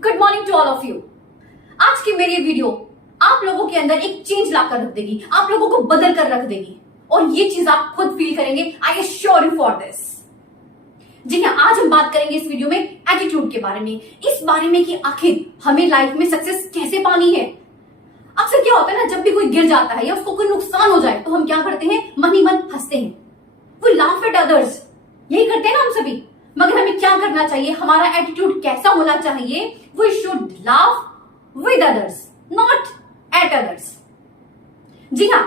Good morning to all of you. आज की मेरी वीडियो आप लोगों के अंदर एक चेंज लाकर रख देगी, आप लोगों को बदल कर रख देगी और ये चीज आप खुद फील करेंगे। I assure you for this. जी हाँ, आज हम बात करेंगे इस वीडियो में एटीट्यूड के बारे में, इस बारे में कि आखिर हमें लाइफ में सक्सेस कैसे पानी है। अक्सर क्या होता है ना, जब भी कोई गिर जाता है या उसको कोई नुकसान हो जाए तो हम क्या करते हैं, मन ही मन हंसते हैं, वी लाफ एट अदर्स। यही करते हैं ना हम सभी। मगर हमें क्या करना चाहिए, हमारा एटीट्यूड कैसा होना चाहिए? We should laugh with others, not at others. जी हाँ,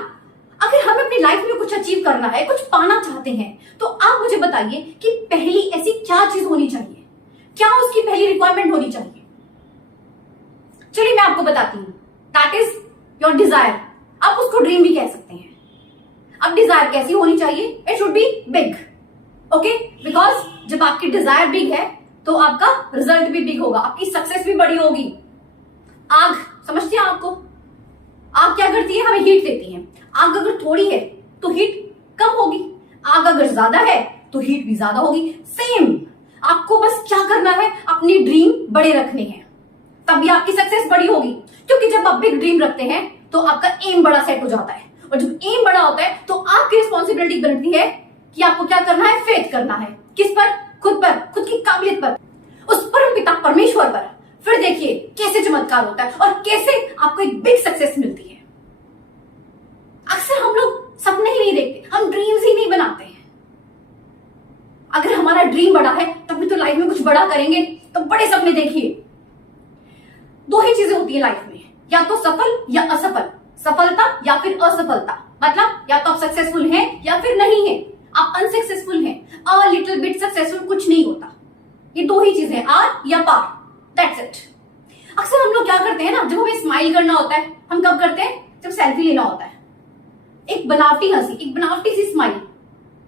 अगर हमें अपनी लाइफ में कुछ अचीव करना है, कुछ पाना चाहते हैं, तो आप मुझे बताइए कि पहली ऐसी क्या चीज होनी चाहिए, क्या उसकी पहली रिक्वायरमेंट होनी चाहिए। चलिए मैं आपको बताती हूं, दैट इज योर डिजायर। आप उसको ड्रीम भी कह सकते हैं। अब डिजायर कैसी होनी चाहिए? It should be big, okay, because जब आपकी डिजायर बिग है तो आपका रिजल्ट भी बिग होगा, आपकी सक्सेस भी बड़ी होगी। आग समझती हैं आपको? आग क्या करती है, हमें हीट देती है। आग अगर थोड़ी है तो हीट कम होगी, आग अगर ज्यादा है तो हीट भी ज्यादा होगी। सेम, आपको बस क्या करना है, अपनी ड्रीम बड़े रखने हैं, तभी आपकी सक्सेस बड़ी होगी। क्योंकि जब आप बिग ड्रीम रखते हैं तो आपका एम बड़ा सेट हो जाता है, और जब एम बड़ा होता है तो आपकी रिस्पॉन्सिबिलिटी बनती है कि आपको क्या करना है, फेथ करना है। किस पर? खुद पर, खुद की काबिलियत पर, उस परम पिता परमेश्वर पर। फिर देखिए कैसे चमत्कार होता है और कैसे आपको एक बिग सक्सेस मिलती है। अक्सर हम लोग सपने ही नहीं देखते, हम ड्रीम्स ही नहीं बनाते हैं। अगर हमारा ड्रीम बड़ा है तभी तो लाइफ में कुछ बड़ा करेंगे, तो बड़े सपने देखिए। दो ही चीजें होती है लाइफ में, या तो सफल या असफल, सफलता या फिर असफलता। मतलब या तो आप सक्सेसफुल हैं या फिर नहीं है, आप अनसक्सेसफुल हैं, अ लिटिल बिट सक्सेसफुल, कुछ नहीं होता। ये दो ही चीजें, आर या पार, दैट्स इट। अक्सर हम लोग क्या करते हैं ना, जब हमें स्माइल करना होता है, हम कब करते हैं, जब सेल्फी लेना होता है। एक बनावटी हंसी, एक बनावटी सी स्माइल।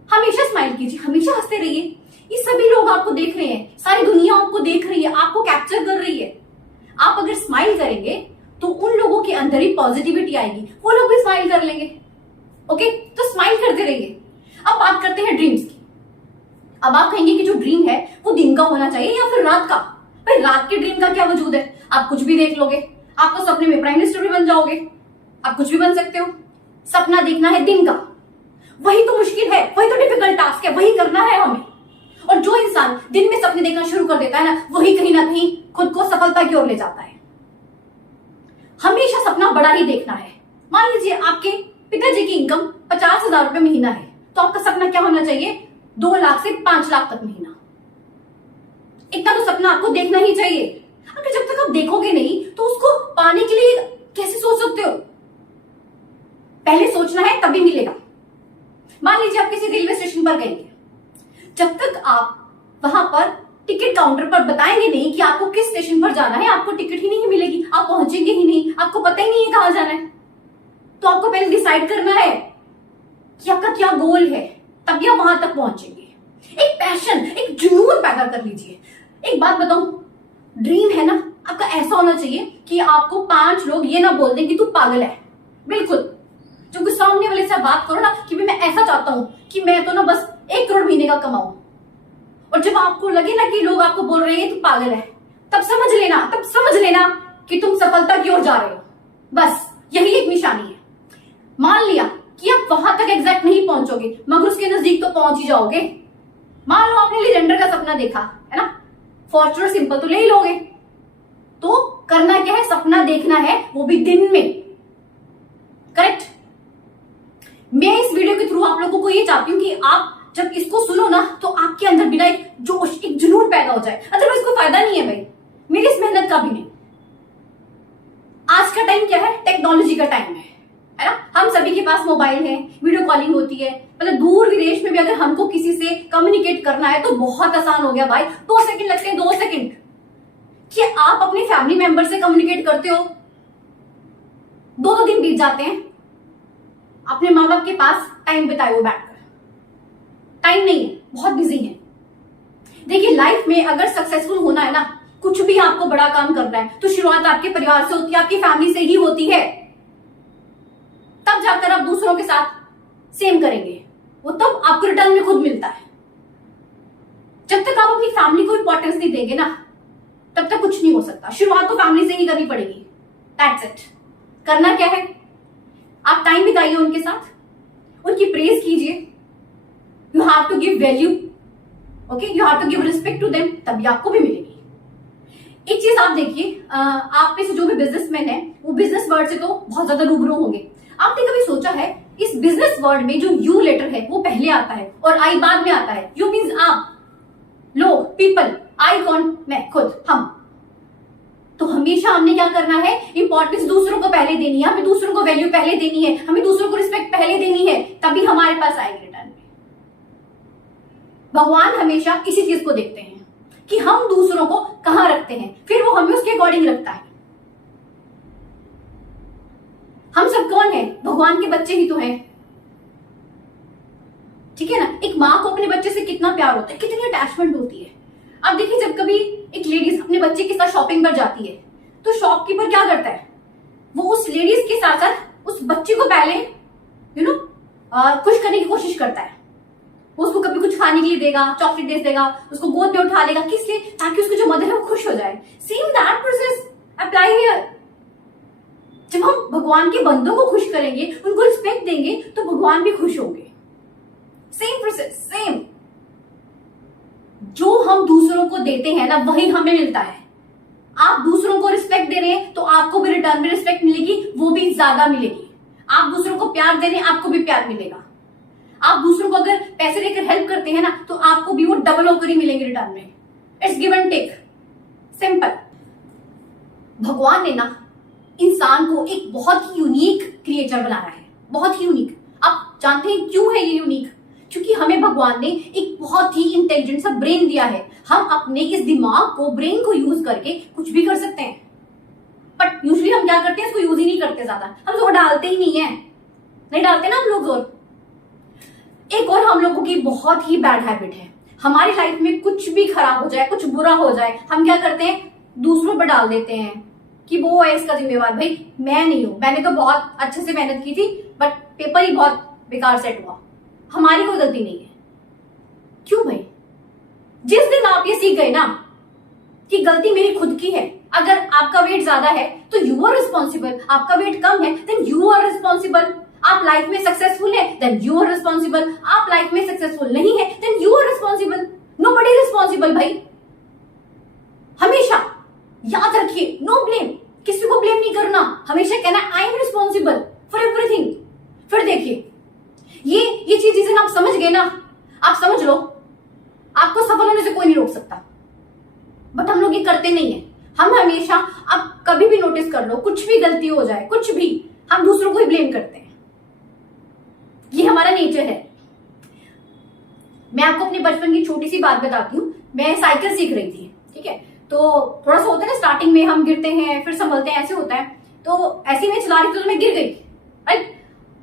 हमेशा स्माइल कीजिए, हमेशा हंसते रहिए। ये सभी लोग आपको देख रहे हैं, सारी दुनिया आपको देख रही है, आपको कैप्चर कर रही है। आप अगर स्माइल करेंगे तो उन लोगों के अंदर ही पॉजिटिविटी आएगी, वो लोग भी स्माइल कर लेंगे। ओके, तो स्माइल करते रहिए। अब बात करते हैं ड्रीम्स की। अब आप कहेंगे कि जो ड्रीम है वो दिन का होना चाहिए या फिर रात का। भाई रात के ड्रीम का क्या वजूद है, आप कुछ भी देख लोगे, आप तो सपने में प्राइम मिनिस्टर भी बन जाओगे, आप कुछ भी बन सकते हो। सपना देखना है दिन का, वही तो मुश्किल है, वही तो डिफिकल्ट टास्क है, वही करना है हमें। और जो इंसान दिन में सपने देखना शुरू कर देता है ना, वही कहीं ना कहीं खुद को सफलता की ओर ले जाता है। हमेशा सपना बड़ा ही देखना है। मान लीजिए आपके पिताजी की इनकम 50,000 रुपए महीना है, तो आपका सपना क्या होना चाहिए, 2 लाख से 5 लाख तक महीना। इतना तो सपना आपको देखना ही चाहिए। अगर जब तक आप देखोगे नहीं तो उसको पाने के लिए कैसे सोच सकते हो? पहले सोचना है तभी मिलेगा। मान लीजिए आप किसी रेलवे स्टेशन पर गए, जब तक आप वहां पर टिकट काउंटर पर बताएंगे नहीं कि आपको किस स्टेशन पर जाना है, आपको टिकट ही नहीं मिलेगी, आप पहुंचेंगे ही नहीं, आपको पता ही नहीं है कहां जाना है। तो आपको पहले डिसाइड करना है कि आपका क्या गोल है, तभी आप वहां तक पहुंचेंगे। एक पैशन, एक जुनून पैदा कर लीजिए। एक बात बताऊं, ड्रीम है ना आपका, ऐसा होना चाहिए कि आपको 5 लोग ये ना बोल दें कि तू पागल है। बिल्कुल, जो सामने वाले से बात करो ना कि मैं ऐसा चाहता हूं कि मैं तो ना बस 1 करोड़ महीने का कमाऊं, और जब आपको लगे ना कि लोग आपको बोल रहे हैं तू पागल है, तब समझ लेना कि तुम सफलता की ओर जा रहे हो। बस यही एक निशानी है। मान लिया कि आप वहां तक एग्जैक्ट नहीं पहुंचोगे, मगर उसके नजदीक तो पहुंच ही जाओगे। मान लो आपने लेजेंडर का सपना देखा है ना, फॉर्च्यूनर सिंपल तो ले ही लोगे। तो करना क्या है, सपना देखना है, वो भी दिन में। करेक्ट। मैं इस वीडियो के थ्रू आप लोगों को ये चाहती हूं कि आप जब इसको सुनो ना तो आपके अंदर बिना एक जोश, एक जुनून पैदा हो जाए। अदरवाइज इसको फायदा नहीं है भाई, मेरी इस मेहनत का भी नहीं। आज का टाइम क्या है, टेक्नोलॉजी का टाइम है ना। हम सभी के पास मोबाइल है, वीडियो कॉलिंग होती है, मतलब दूर विदेश में भी अगर हमको किसी से कम्युनिकेट करना है तो बहुत आसान हो गया भाई। 2 सेकंड लगते हैं, 2 सेकंड। कि आप अपने फैमिली मेंबर से कम्युनिकेट करते हो, 2 दिन बीत जाते हैं, अपने माँ बाप के पास टाइम बिताए हो बैठकर, टाइम नहीं है, बहुत बिजी है। देखिए लाइफ में अगर सक्सेसफुल होना है ना, कुछ भी आपको बड़ा काम करना है, तो शुरुआत आपके परिवार से होती है, आपकी फैमिली से ही होती है। तब जाकर आप दूसरों के साथ सेम करेंगे, वो तब आपको रिटर्न में खुद मिलता है। जब तक आप अपनी फैमिली को इंपॉर्टेंस नहीं देंगे ना, तब तक कुछ नहीं हो सकता। शुरुआत तो फैमिली से ही करनी पड़ेगी। That's it. करना क्या है, आप टाइम बिताइए उनके साथ, उनकी प्रेज कीजिए। You have to give value, okay, you have to give respect to them, तभी आपको भी मिलेगी। एक चीज आप देखिए, आप में से जो भी बिजनेसमैन है वो बिजनेस वर्ड से तो बहुत ज्यादा रूबरू होंगे। आपने कभी सोचा है इस बिजनेस वर्ड में जो यू लेटर है वो पहले आता है और आई बाद में आता है। यू मीन्स आप, लोग, पीपल, आई कौन, मैं खुद, हम। तो हमेशा हमने क्या करना है, इंपॉर्टेंस दूसरों को पहले देनी है, हमें दूसरों को वैल्यू पहले देनी है, हमें दूसरों को रिस्पेक्ट पहले देनी है, तभी हमारे पास आएगी रिटर्न में। भगवान हमेशा इसी चीज को देखते हैं कि हम दूसरों को कहां रखते हैं, फिर वो हमें उसके अकॉर्डिंग रखता है। हम सब कौन है, भगवान के बच्चे ही तो हैं, ठीक है ना। एक माँ को अपने बच्चे से कितना प्यार होता है, कितनी अटैचमेंट होती है। आप देखिए, जब कभी एक लेडीज अपने बच्चे के साथ शॉपिंग पर जाती है तो शॉपकीपर क्या करता है, वो उस लेडीज के साथ साथ उस बच्चे को पहले खुश करने की कोशिश करता है। वो उसको कभी कुछ खाने के लिए देगा, चॉकलेट दे देगा, उसको गोद में उठा लेगा, किस लिए, ताकि उसकी जो मदर है वो खुश हो जाए। Same that process apply here. जब हम भगवान के बंदों को खुश करेंगे, उनको रिस्पेक्ट देंगे, तो भगवान भी खुश होंगे। Same process, same. जो हम दूसरों को देते हैं ना, वही हमें मिलता है। आप दूसरों को रिस्पेक्ट दे रहे हैं तो आपको भी रिटर्न में रिस्पेक्ट मिलेगी, वो भी ज्यादा मिलेगी। आप दूसरों को प्यार दे रहे हैं, आपको भी प्यार मिलेगा। आप दूसरों को अगर पैसे देकर हेल्प करते हैं ना, तो आपको भी वो डबल होकर ही मिलेंगे रिटर्न में। It's give and take, simple. भगवान ने ना इंसान को एक बहुत ही यूनिक क्रिएचर बनाया है, बहुत ही यूनिक। आप जानते हैं क्यों है ये यूनिक? क्योंकि हमें भगवान ने एक बहुत ही इंटेलिजेंट सा ब्रेन दिया है। हम अपने इस दिमाग को, ब्रेन को यूज करके कुछ भी कर सकते हैं। बट यूजुअली हम क्या करते हैं, इसको यूज ही नहीं करते ज्यादा। हम जोर डालते ही नहीं है, नहीं डालते ना हम लोग जोर। एक और हम लोगों की बहुत ही बैड हैबिट है, हमारी लाइफ में कुछ भी खराब हो जाए, कुछ बुरा हो जाए, हम क्या करते हैं, दूसरों पर डाल देते हैं कि वो है इसका जिम्मेवार। भाई मैं नहीं हूं, मैंने तो बहुत अच्छे से मेहनत की थी, बट पेपर ही बहुत बेकार सेट हुआ, हमारी कोई गलती नहीं है। क्यों भाई? जिस दिन आप ये सीख गए ना कि गलती मेरी खुद की है, अगर आपका वेट ज्यादा है तो यू आर रिस्पॉन्सिबल, आपका वेट कम है देन यू आर रिस्पॉन्सिबल। आप लाइफ में सक्सेसफुल है देन यू आर रिस्पॉन्सिबल, आप लाइफ में सक्सेसफुल नहीं है then you are responsible. Nobody responsible भाई। हमेशा याद रखिए, नो ब्लेम, किसी को ब्लेम नहीं करना, हमेशा कहना I am responsible for everything. फिर देखिए, ये चीज जिसे आप समझ गए ना, आप समझ लो आपको सफल होने से कोई नहीं रोक सकता। बट हम लोग ये करते नहीं है। हम हमेशा, आप कभी भी नोटिस कर लो, कुछ भी गलती हो जाए, कुछ भी, हम दूसरों को ही ब्लेम करते हैं। ये हमारा नेचर है। मैं आपको अपने बचपन की छोटी सी बात बताती हूँ। मैं साइकिल सीख रही थी, ठीक है, तो थोड़ा सा होता है ना, स्टार्टिंग में हम गिरते हैं फिर संभलते हैं, ऐसे होता है। तो ऐसे में चला रही थी तो मैं गिर गई, राइट।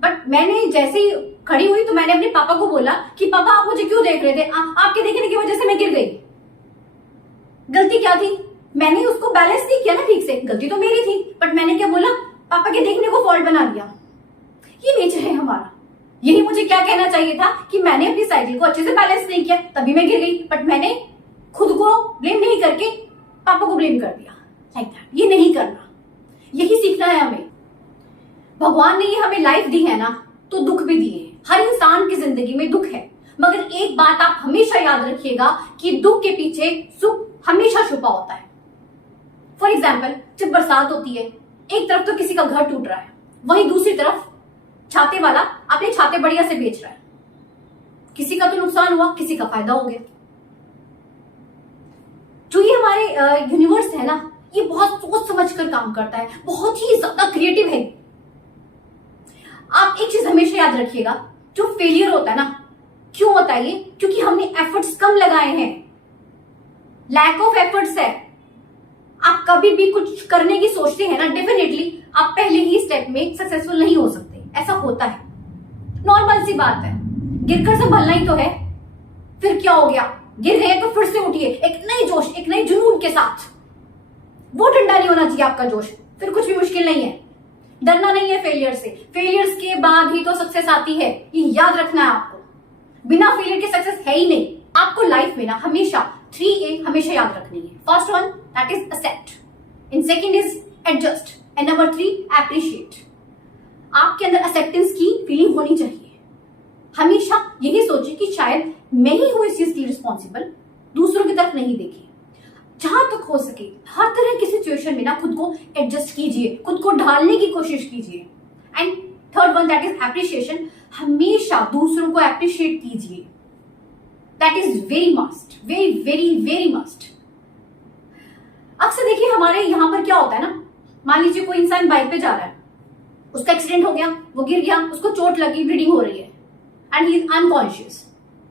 बट मैंने जैसे ही खड़ी हुई तो मैंने अपने पापा को बोला कि पापा आप मुझे क्यों देख रहे थे, आपके देखने की वजह से मैं गिर गई। गलती क्या थी? मैंने उसको बैलेंस नहीं किया ना ठीक से, गलती तो मेरी थी। बट मैंने क्या बोला, पापा के देखने को फॉल्ट बना दिया। ये नेचर है हमारा। यही मुझे क्या कहना चाहिए था कि मैंने अपनी साइकिल को अच्छे से बैलेंस नहीं किया, तभी मैं गिर गई। बट मैंने खुद को ब्लेम नहीं करके पापा को ब्लेम कर दिया। Like that. ये नहीं करना, यही सीखना है हमें। भगवान ने ये हमें लाइफ दी है ना, तो दुख भी दिए। हर इंसान की जिंदगी में दुख है, मगर एक बात आप हमेशा याद रखिएगा कि दुख के पीछे सुख हमेशा छुपा होता है। फॉर एग्जाम्पल, जब बरसात होती है, एक तरफ तो किसी का घर टूट रहा है, वहीं दूसरी तरफ छाते वाला अपने छाते बढ़िया से बेच रहा है। किसी का तो नुकसान हुआ, किसी का फायदा हो गया। जो ये हमारे यूनिवर्स है ना, ये बहुत सोच समझ कर काम करता है, बहुत ही ज्यादा क्रिएटिव है। आप एक चीज हमेशा याद रखिएगा, जो फेलियर होता है ना, क्यों होता है ये? क्योंकि हमने एफर्ट्स कम लगाए हैं, लैक ऑफ एफर्ट्स है। आप कभी भी कुछ करने की सोचते हैं ना, डेफिनेटली आप पहले ही स्टेप में सक्सेसफुल नहीं हो सकते। ऐसा होता है, नॉर्मल सी बात है। गिरकर संभलना ही तो है। फिर क्या हो गया, गिर गए तो फिर से उठिए, एक नए जोश, एक नए जुनून के साथ। वो ठंडा नहीं होना चाहिए आपका जोश, फिर कुछ भी मुश्किल नहीं है। डरना नहीं है फेलियर से, फेलियर्स के बाद ही तो सक्सेस आती है, ये याद रखना है आपको। बिना फेलियर के सक्सेस है ही नहीं। आपको लाइफ में ना हमेशा 3A हमेशा याद रखनी है। First one, that is accept, and second is adjust, and number 3 appreciate. आपके अंदर एक्सेप्टेंस की फीलिंग होनी चाहिए। हमेशा यही सोचिए कि शायद मैं ही हूं इस चीज के लिए रिस्पॉन्सिबल, दूसरों की तरफ नहीं देखिए। जहां तक हो सके हर तरह की सिचुएशन में ना खुद को एडजस्ट कीजिए, खुद को ढालने की कोशिश कीजिए। And third one that is appreciation, हमेशा दूसरों को एप्रिशिएट कीजिए। That is very must, very very very must. अक्सर देखिए हमारे यहां पर क्या होता है ना, मान लीजिए कोई इंसान बाइक पे जा रहा है, उसका एक्सीडेंट हो गया, वो गिर गया, उसको चोट लगी, ब्लीडिंग हो रही है एंड ही इज अनकॉन्शियस।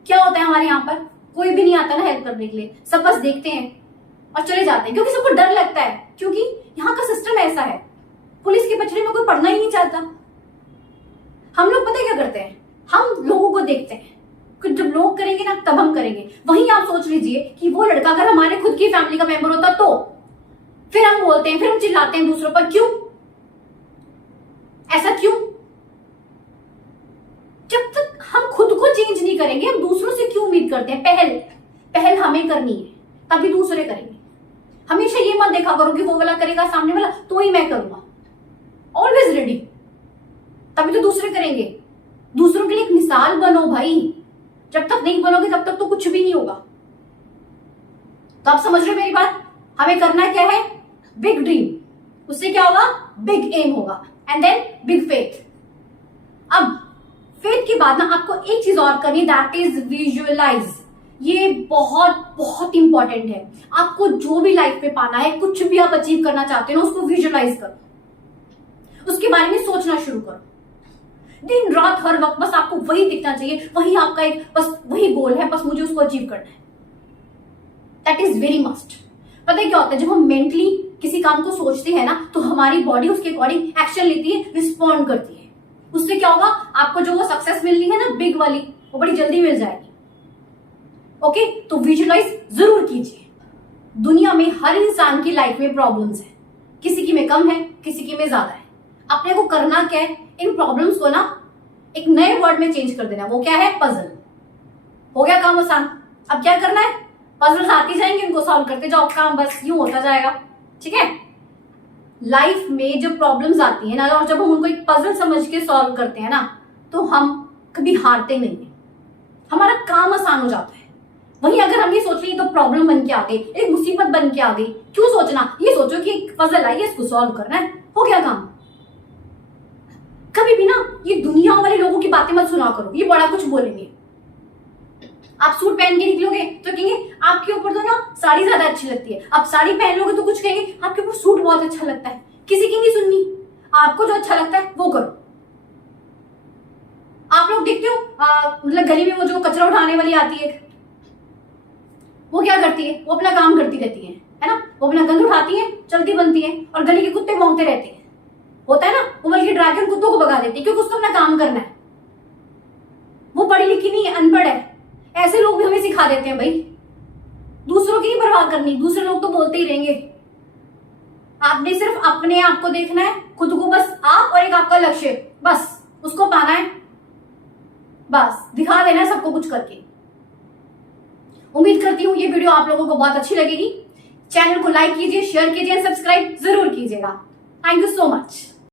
क्या होता है हमारे यहाँ पर, कोई भी नहीं आता ना हेल्प करने के लिए, सब बस देखते हैं और चले जाते हैं, क्योंकि सबको डर लगता है, क्योंकि यहाँ का सिस्टम ऐसा है। पुलिस के पचड़े में कोई पढ़ना ही नहीं चाहता। हम लोग पता है क्या करते हैं, हम लोगों को देखते हैं कि जब लोग करेंगे ना तब हम करेंगे। वहीं आप सोच लीजिए कि वो लड़का अगर हमारे खुद की फैमिली का मेंबर होता तो फिर हम बोलते हैं, फिर हम चिल्लाते हैं दूसरों पर। क्यों ऐसा, क्यों? जब तक हम खुद को चेंज नहीं करेंगे हम दूसरों से क्यों उम्मीद करते हैं? पहल हमें करनी है, तभी दूसरे करेंगे। हमेशा ये मत देखा करो कि वो वाला करेगा सामने वाला तो ही मैं करूंगा। ऑलवेज रेडी, तभी तो दूसरे करेंगे। दूसरों के लिए एक मिसाल बनो भाई। जब तक नहीं बनोगे तब तक तो कुछ भी नहीं होगा। तो आप समझ रहे हो मेरी बात? हमें करना क्या है? बिग ड्रीम, उससे क्या होगा? बिग एम होगा, एंड देन बिग फेथ। अब फेथ के बाद ना आपको एक चीज और करनी, दैट इज विजुअलाइज। ये बहुत बहुत इंपॉर्टेंट है। आपको जो भी लाइफ में पाना है, कुछ भी आप अचीव करना चाहते हो ना, उसको विजुअलाइज करो, उसके बारे में सोचना शुरू करो। दिन रात हर वक्त बस आपको वही दिखना चाहिए, वही आपका एक बस वही गोल है, बस मुझे उसको अचीव करना है। That is very must. पता है क्या होता है, जब हम मेंटली किसी काम को सोचते हैं ना तो हमारी बॉडी उसके अकॉर्डिंग एक्शन लेती है, रिस्पॉन्ड करती है। उससे क्या होगा, आपको जो वो सक्सेस मिलनी है ना बिग वाली, वो बड़ी जल्दी मिल जाएगी। ओके, तो विजुअलाइज जरूर कीजिए। दुनिया में हर इंसान की लाइफ में प्रॉब्लम्स है, किसी की में कम है, किसी की में ज्यादा है। अपने को करना क्या है, इन प्रॉब्लम्स को ना एक नए वर्ड में चेंज कर देना। वो क्या है? पजल। हो गया काम आसान। अब क्या करना है? पजल्स आती जाएंगे, उनको सॉल्व करते जाओ, काम बस यूं होता जाएगा। ठीक है? लाइफ में जब प्रॉब्लम्स आती है ना और जब हम उनको एक पजल समझ के सॉल्व करते हैं ना तो हम कभी हारते नहीं है, हमारा काम आसान हो जाता है। वहीं अगर हम ये सोच रहे तो प्रॉब्लम बन के आ गई, एक मुसीबत बन के आ गई, क्यों सोचना? ये सोचो कि एक पजल आई है, इसको सॉल्व करना है, हो गया काम। कभी भी ना ये दुनिया वाले लोगों की बातें मत सुना करो, ये बड़ा कुछ बोलेंगे। आप सूट पहन के निकलोगे तो कहेंगे आपके ऊपर तो ना साड़ी ज्यादा अच्छी लगती है। आप साड़ी पहन लोगे तो कुछ कहेंगे आपके ऊपर सूट बहुत अच्छा लगता है। किसी की नहीं सुननी, आपको जो अच्छा लगता है वो करो। आप लोग देखते हो मतलब गली में वो जो कचरा उठाने वाली आती है, वो क्या करती है? वो अपना काम करती रहती है ना? वो अपना गंद उठाती है, चलती बनती है और गली के कुत्ते भौंकते रहते हैं। होता है ना? वो बल्कि ड्रैगन कुत्तों को भगा देती है क्योंकि उसको अपना काम करना है। वो पढ़ी लिखी नहीं है, अनपढ़ है। ऐसे लोग भी हमें सिखा देते हैं भाई, दूसरों की नहीं परवाह करनी, दूसरे लोग तो बोलते ही रहेंगे। आपने सिर्फ अपने आप को देखना है, खुद को, बस आप और एक आपका लक्ष्य, बस उसको पाना है, बस दिखा देना है सबको कुछ करके। उम्मीद करती हूँ ये वीडियो आप लोगों को बहुत अच्छी लगेगी। चैनल को लाइक कीजिए, शेयर कीजिए, सब्सक्राइब जरूर कीजिएगा। Thank you so much.